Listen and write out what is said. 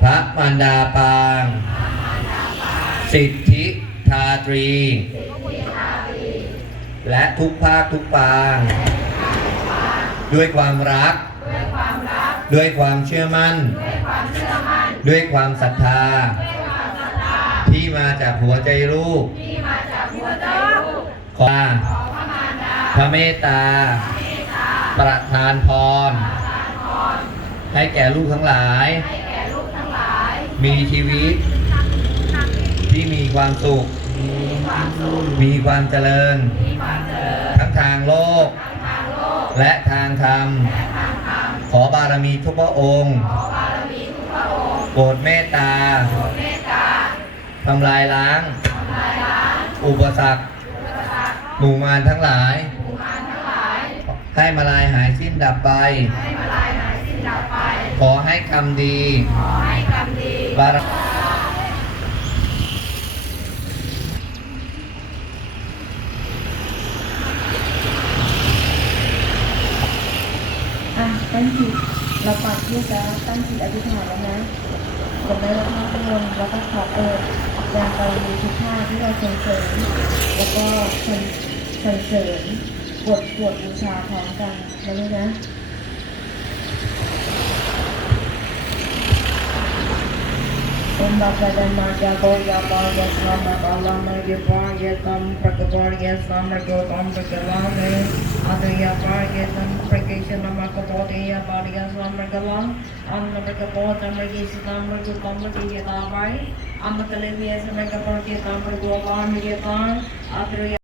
พระมารดาปาง สิทธิทาตรี และทุกภาคทุกปาง ด้วยความรัก ด้วยความเชื่อมั่น ด้วยความศรัทธา ที่มาจากหัวใจลูกขอพระเมตตา ประทานพร ให้แก่ลูกทั้งหลาย มีชีวิต ที่มีความสุข มีความเจริญ ทั้งทางโลก และทางธรรม ขอบารมีทุกพระองค์โปรดเมตตาทำลายล้าง อุปสรรคหมู่มารทั้งหลาย ให้มาลายหายสิ้นดับไป ให้มาลายหายสิ้นดับไป ขอให้กรรมดี ขอให้กรรมดีบารตั้งจิตเราปักที่จะตั้งจิตอธิษฐานแล้วนะผมได้รับข้อมูแล้วก็ขอเปิดยางกรณีทุกท่าที่เราเสริมแล้วก็เสริม เสริญบทสวดบูชาพร้อมกันนะลูกนะ Om Bapa Maja Goya Baya Sama Balama Yipaya Tam Prakaparya Sama Gotam Prakalame Adaya Parya Tam Prakashana Makapodaya Parya Sama Galam Anna Prakapotam Prakisatam Prakutam Prakiyatamai Amakalivya Sama Kaparya Tam Pragolam Yatam Atraya